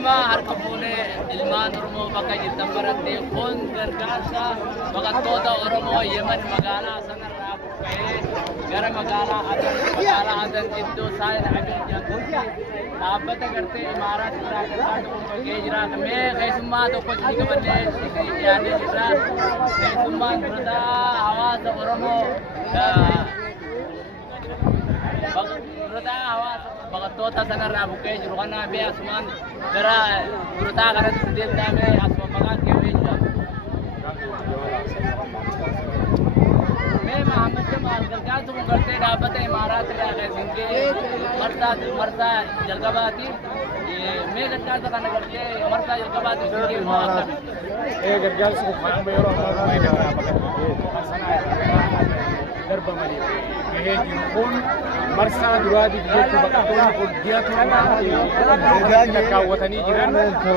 nama harka fuunee ilmaan Oromoo bakka jirtan barattee kun gargaarsa baqattoota Oromoo Yemen magaalaa sanarraa buqqa'ee gara magaalaa Adan iddoo Saayid Abiin jedhamtutti dhaabbata gartee Imaaraat irraa gargaarsa buqqa'ee jira. Mee keessummaa tokko itti qabannee yaadee jirra. Keessummaan durataa hawaasa Oromoo durataa hawaasa baqattoota sanarraa buqqa'ee jiru kana bee asumaan gara durataa kanatti deemnee asuma maqaan kennee jira. Mee Mahammad Jamaal gargaarsa kun gartee dhaabbata Imaaraat irraa keessingee marsaa jalqabaati. Mee gargaarsa kana gartee marsaa jalqabaati singee moo akkami? Gargaarsi kun amma yeroo darba malee gahee jiru kun marsaa duraatiif jechuun baqattoonni kun ji'a torba kaawwatanii jiran erga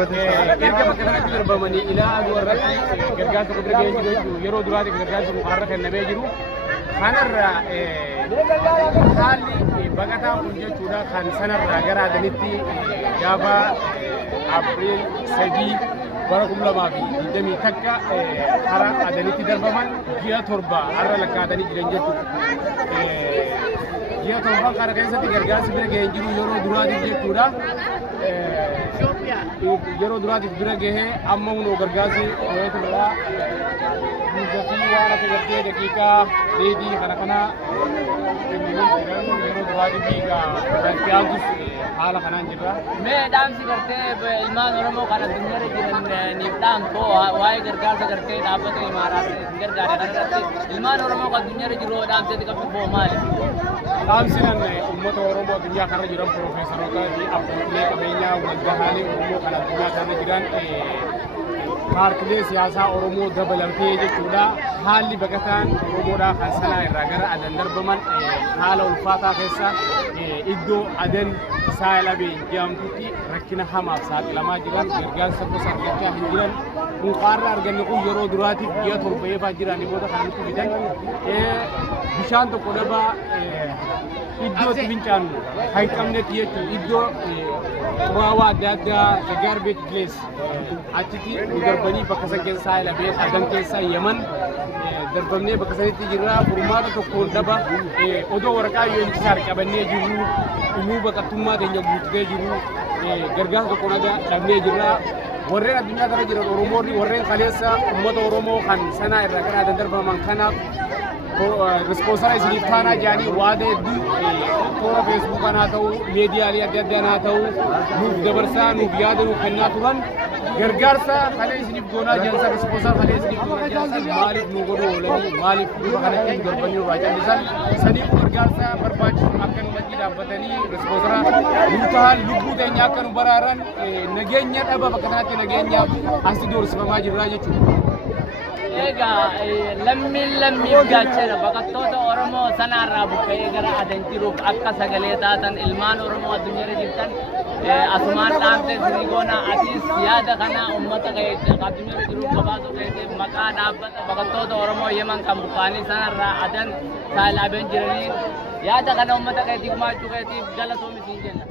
bakka kanatti darbamanii ilaa aduu irratti gargaarsa kun gahee jiru jechuun yeroo duraatiif gargaarsa kun har'a kennamee jiru kanarraa haalli baqataan kun jechuudha kan sanarraa gara adanitti gaafa Abriil 3 bara 2020 takka karaa adanitti darbaman ji'a torba har'a lakkaatanii jiran jechuudha. Ji'a torba kana keessatti gargaarsi bira gahee jiru yeroo duraatiif jechuudha. Yeroo duraatiif bira gahee amma hunoo gargaarsi yeroo mijatii waan akka gartee daqiiqaa deedii kana yeroo duraatiif gargaarsus haala kanaan jirra. Mee dhaamsi gartee ilmaan Oromoo kan addunyaarra jiraniif dhaamtu waa'ee gargaarsa gartee dhaabbata Imaaraat gargaare kanarratti ilmaan Oromoo kan addunyaarra jiru dhaamsetti qabdu maali? Dhaamsinan uummata Oromoo addunyaa kanarra jiran piroofeesaroota fi abbootilee qabeenyaa waldahaalee Oromoo kan addunyaa kanarra jiran paartilee siyaasaa Oromoo dabalatee jechuudha. Haalli baqataan Oromoodhaa kan sanaa irraa gara adan darbaman haala ulfaataa keessa iddoo adan Saayid Abiin jedhamtutti rakkina hamaaf saaxilamaa jiran gargaarsa gosa argachaa hin jiran mukaarra arganne kun yeroo duraatiif ji'a torba eefaa jiran namoota kanatti bitan bishaan tokko dhabaa iddoo itti fincaanu kan qabnetti jechuun iddoo xuraawaa adda addaa garbage place achitti darbanii bakka san keessa Saayid Abiin adan keessa Yemen darbamnee bakka sanitti jirra furmaata tokkoon dhaba odoo waraqaa yoo inni isaar qabannee jirru immoo baqattummaa keenya guutee jiru gargaarsa tokkoon dhabnee jirra. Warreen addunyaa kana jiran Oromoonni warreen kaleessa uummata Oromoo kan sanaa irraa gara adan darbaman kanaaf rispoonsara isiniif taanaa jedhanii waada hedduu toora feesbuukaan haa ta'u miidiyaalee adda addaan haa ta'u nuuf dabarsaa nuuf yaada nuuf kennaa turan gargaarsa kalee isiniif goonaa jansa rispoonsara kalee isiniif goonaa jansa maaliif nu godhu oolanii maaliif bifa kanatti darbanii irraa callisan saniif gargaarsa barbaachisu akka nutti dhaabbatanii rispoonsara nu ta'an lubbuu keenya akka nu baraaran nageenya dhaba bakka kanatti nageenya asii doorsifamaa jirra jechuudha. Egaa lammiif gaachana baqattoota Oromoo sanarraa buqqa'ee gara adan jiruuf akka sagalee taatan ilmaan Oromoo addunyaarra jirtan asumaan dhaamtee sirigoona atis yaada kana uummata addunyaarra jiruuf gabaasuu keessatti maqaa dhaabbata baqattoota Oromoo Yemen kan buqqa'anii sanarraa adan Saayid Abiin jiraniin yaada kana uummata keetiif gumaachuu keetiif galatoomi siin jenna.